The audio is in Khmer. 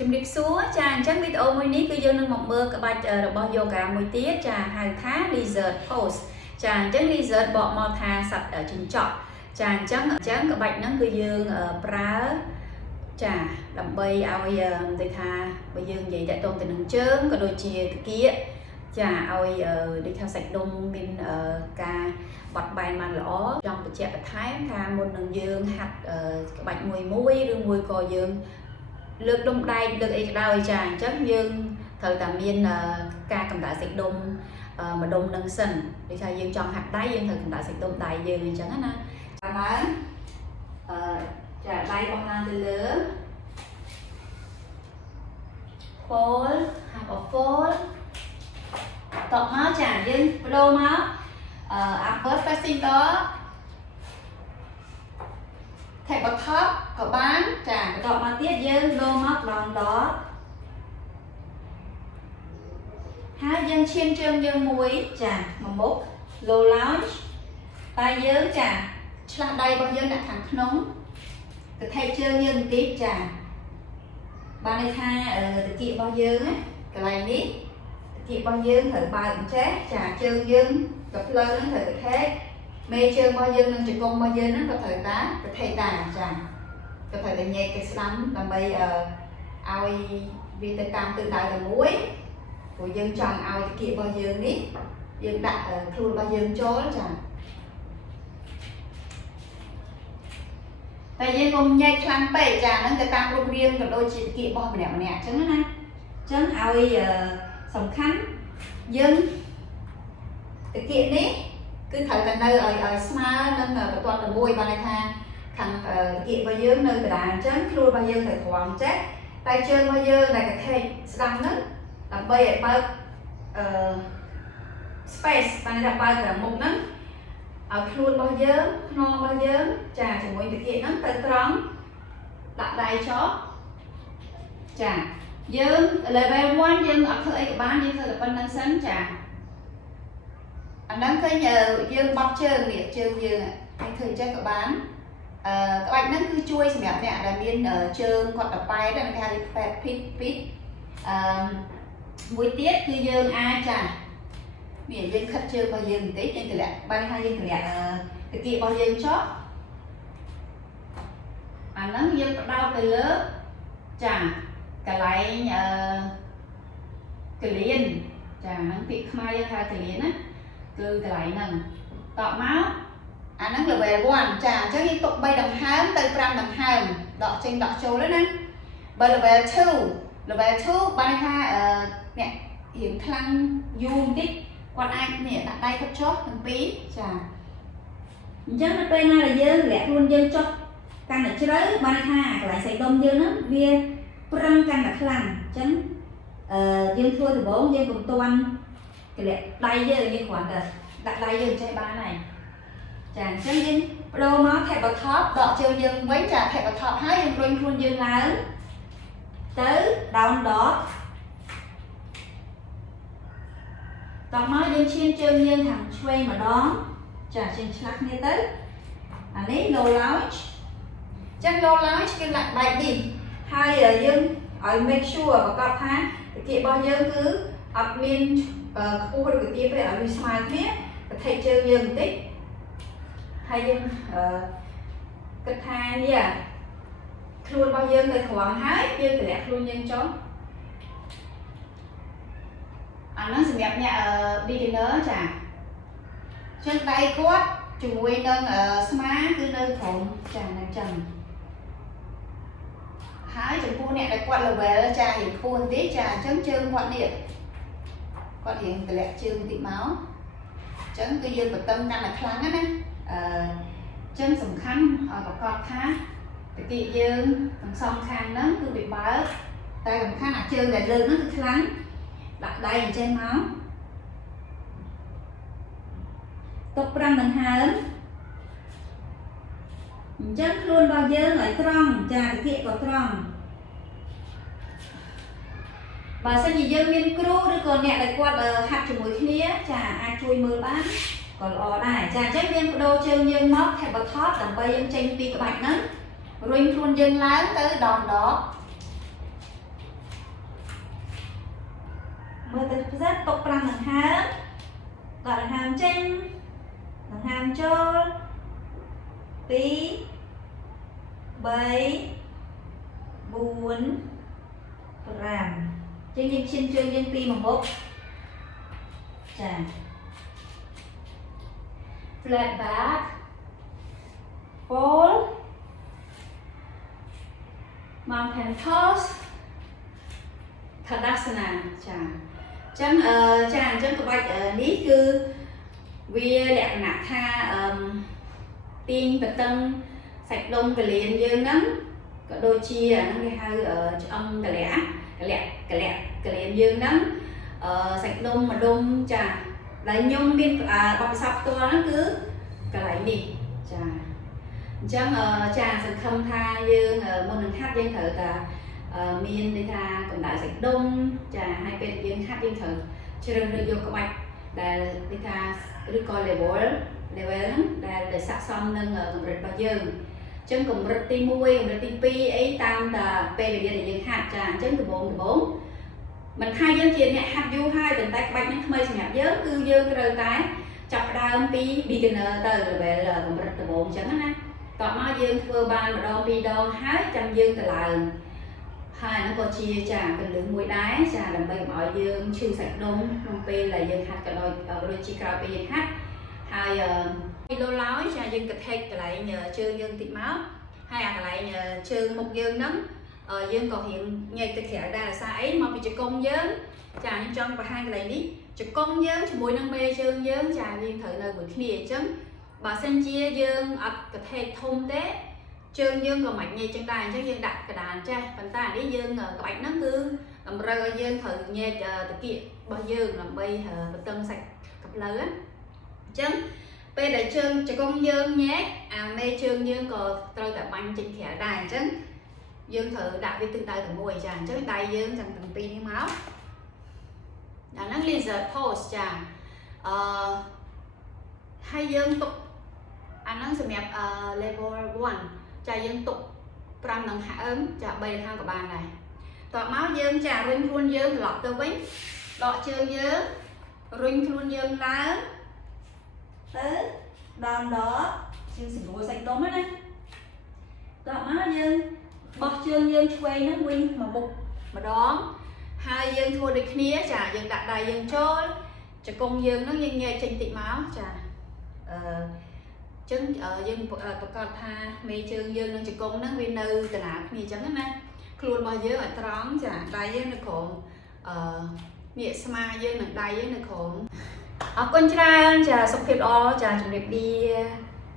ជំរាបសួរចាអញ្ចឹងវីដេអូមួយនេះគឺយើងនឹងមកមើលក្បាច់របស់ yoga មួយទៀតចាហៅថា lizard pose ចាអញ្ចឹង lizard បកមកថាសត្វចិញ្ចក់ចាអញ្ចឹងក្បាច់ហ្នឹងគឺយើងប្រើចាដើម្បីឲ្យដូចថាបើយើងនិយាយតាក់ទងទៅនឹងជើងក៏ដូចជាតាគៀកចាឲ្យដូចថាសាច់ដុំមានការបត់បែនបានល្អចង់បញ្ជាក់បន្ថែមថាមុននឹងយើងហាត់ក្បាច់មួយឬមួយក៏យើងលើកដុំដែកលើកអីក៏ដោយចាអញ្ចឹងយើងត្រូវតែមានការកម្ដៅសាច់ដុំម្ដុំនឹងសិនដូចថាយើងចង់ហាត់ដៃយើងត្រូវកម្ដៅសាច់ដុំដៃយើងអញ្ចឹងណាបានចាដៃបង្ហាញទៅលើ fold have a fold តបមកចាយើងបដូរមក upper facing dog table top ក៏បានចាបន្តមកទៀតយើងដូរមក down dog ហើយយើងឈានជើងយើងមួយចាមកមុខ low lunge តែយើងចាឆ្លាស់ដៃរបស់យើងដាក់ខាងក្នុងទៅថែជើងយើងបន្តិចចាបានន័យថាតាគៀករបស់យើងណាកន្លែងនេះតាគៀករបស់យើងត្រូវបើកអញ្ចេះចាជើងយើងទៅផ្លូវហ្នឹងត្រូវទៅថែមេជើងរបស់យើងនិងជង្គង់របស់យើងហ្នឹងក៏ត្រូវតែប្រថេតាចាក៏ត្រូវតែញែកទៅស្ដាំដើម្បីឲ្យវាទៅតាមទិសដៅតែមួយព្រោះយើងចង់ឲ្យតាគៀករបស់យើងនេះយើងដាក់ខ្លួនរបស់យើងចូលចាតែយើងកុំញែកខ្លាំងពេកចាហ្នឹងទៅតាមរូបរាងក៏ដូចជាតាគៀករបស់ម្នាក់អញ្ចឹងណាអញ្ចឹងឲ្យសំខាន់យើងតាគៀកនេះគឺត្រូវតែនៅឲ្យស្មើនឹងបន្ទាត់តែមួយបានន័យថាខាងតាគៀករបស់យើងនៅកណ្ដាលអញ្ចឹងខ្លួនរបស់យើងត្រូវត្រង់ចេះតែជើងរបស់យើងដែលកថេកស្ដាំហ្នឹងដើម្បីឲ្យបើកspace បានន័យថាបើកត្រង់មុខហ្នឹងឲ្យខ្លួនរបស់យើងខ្នងរបស់យើងចាជាមួយតាគៀកហ្នឹងទៅត្រង់ដាក់ដៃចុះចាយើង level 1យើងអត់ធ្វើអីក៏បានយើងធ្វើតែប៉ុណ្្នឹងសិនចាអាហ្នឹងឃើញយើងបត់ជើងនេះជើងយើងហើយឃើញចេះក៏បានក្បាច់ហ្នឹងគឺជួយសម្រាប់អ្នកដែលមានជើងគាត់តប៉ែតគេហៅ fat fit មួយទៀតគឺយើងអាចចានេះយើងខិតជើងរបស់យើងបន្តិចយើងទម្លាក់បានថាយើងទម្លាក់តាគៀករបស់យើងចុះអាហ្នឹងយើងបដោតទៅលើចាកន្លែងកលៀនចាហ្នឹងពាក្យខ្មែរយើងហៅកលៀនណាគឺកន្លែងហ្នឹងតបមកអាហ្នឹង level 1ចាអញ្ចឹងយើងទុក3ដង្ហើមទៅ5ដង្ហើមដកចេញដកចូលណាបើ level 2បានថាអ្នករៀងខ្លាំងយូរបន្តិចគាត់អាចនេះដាក់ដៃគាត់ចុះទាំងពីរចាអញ្ចឹងនៅពេលណាដែលយើងទម្លាក់ខ្លួនយើងចុះកាន់តែជ្រៅបានថាកន្លែងសាច់ដុំយើងហ្នឹងវាប្រឹងកាន់តែខ្លាំងអញ្ចឹងយើងធ្វើដំបូងយើងកុំទាន់ទម្លាក់ដៃយើងគ្រាន់តែដាក់ដៃយើងចេះបានហើយចាអញ្ចឹងយើងបដូរមក table top ដកជើងយើងវិញចា table top ហើយយើងរុញខ្លួនយើងឡើងទៅ down dog តោះមកយើងឈានជើងយើងខាងឆ្វេងម្ដងចាជើងឆ្លាស់គ្នាទៅអានេះ low lunge ចឹង low lunge គឺដាក់បែកនេះហើយយើងឲ្យ make sure ប្រកាសថាតាគៀករបស់យើងគឺអត់មានខ្ពស់ឬក៏ទាបទេឲ្យវាស្មើគ្នាប្រថេកជើងយើងបន្តិចហើយយើងគិតថានេះខ្លួនរបស់យើងទៅត្រង់ហើយយើងទម្លាក់ខ្លួនយើងចុះអាហ្នឹងសម្រាប់អ្នក beginner ចាជើងដៃគាត់ជាមួយនឹងស្មាគឺនៅក្រោមចាហ្នឹងចឹងហើយចំពោះអ្នកដែលគាត់ level ចារៀងខ្ពស់បន្តិចចាអញ្ចឹងជើងគាត់នេះគាត់រៀងទម្លាក់ជើងបន្តិចមកអញ្ចឹងគឺយើងបន្តកាន់តែខ្លាំងណាអញ្ចឹងសំខាន់ឲ្យប្រកបថាតាគៀកយើងទាំងសងខាងហ្នឹងគឺវាបើកតែសំខាន់អាជើងដែលលើកហ្នឹងគឺខ្លាំងដាក់ដៃអញ្ចេះមកទុក5ដង្ហើមអញ្ចឹងខ្លួនរបស់យើងឲ្យត្រង់ចាតាគៀកក៏ត្រង់បើសិនជាយើងមានគ្រូឬក៏អ្នកដែលគាត់ហាត់ជាមួយគ្នាចាអាចជួយមើលបានក៏ល្អដែរចាអញ្ចឹងយើងបដូរជើងយើងមក table top ដើម្បីយើងចេញពីក្បាច់ហ្នឹងរុញខ្លួនយើងឡើងទៅ down dog mơ từ rất tục làm đằng hám gọi là hàm trên đằng hàm chôn tí 3 4 5 chương trình xin chương dân pi một bốc chà flat back fold mountain pose Tadasana chà chẳng chẳng có bạch ní cứ vì lẹ nạc tha tiên và tân sạch đông cái liền dương nắng có đôi chia nó cái hai ở âm cái liền dương nắng sạch đông mà đông chà lại nhung bên bọc sọc to nó cứ cái lại đi chà chẳng chà sự không tha dương môn đường hát dương thử ta miền đi tha còn đại sạch đông chà hai bên dương hát dương thử chưa được vô các bạn là đi tha đi coi level để sắp xong nâng cùng rất bao giờ chân cùng rất ti mui rất ti pi ấy tam là p bây giờ để dương hạt trà chân từ 4 mình hai dân chuyện này hạt du hai bàn tay các bạn những mây nhạc giới cư dương rơi tái chọc đau pi beginner từ về là cùng rất từ 4 chấm á còn mà dương vừa ban mà đo pi đo hai trăm dương từ lại hai nó có chia trà cần lượng mũi đáy trà làm bày mọi dương chưa sạch đông không pi là dương hạt cả đôi chi cao pi dương hạt hai lô lói cho dân kịch hay lại nhờ chương dân thịt máu hay lại nhờ chương một dương nấm dân còn hiện nghe thực hiện ra là sao ấy mà bị cho công giới trà nhân trong và hai cái này đi cho công giới cho mỗi năm mê chương giới trà liên thử nơi buổi kia chấm bà xin chia dương kịch hay thông tế chương dương còn mạnh như chân đàn chứ dương đặt cái đàn cha phần ta đi dương các bạn nó cứ làm rơi dương thử nghe thực kiện bao dương làm bây tân sạch cặp lớn chấm bây để chương cho công dương nhé mê chương dương còn tôi cả bánh trên khẽ đàn chứ dương thử đặt đi từ tay từ mùi chàng chứ tay dương chẳng từng pin như máu là nó liên giờ pose chàng hai dương tục nó sẽ mẹp level 1 chà dương tục pram nâng hạ ấm chà bây thang của bạn này tọa máu dương chà rinh luôn dương lọt tư vĩnh lọt chương dương rinh luôn dương lá tới đòn đó chương sử dụng sạch đúng đấy tọa máu dương bọc chương dương quay nó nguyên mà mục mà đón hai dương thua được kia chả dương đặt đài dương trôi cho công dương nó như nghe trên tị máu chả chứng dương còn tha mê chương dương nó cho công nó viên nư từ nào như chẳng nè luôn bao giờ ở trắng chả đài dương nó khổn nghĩa sma dương nó đài dương nó khổn con trai chả sọc thiệt o chả chuẩn bị đi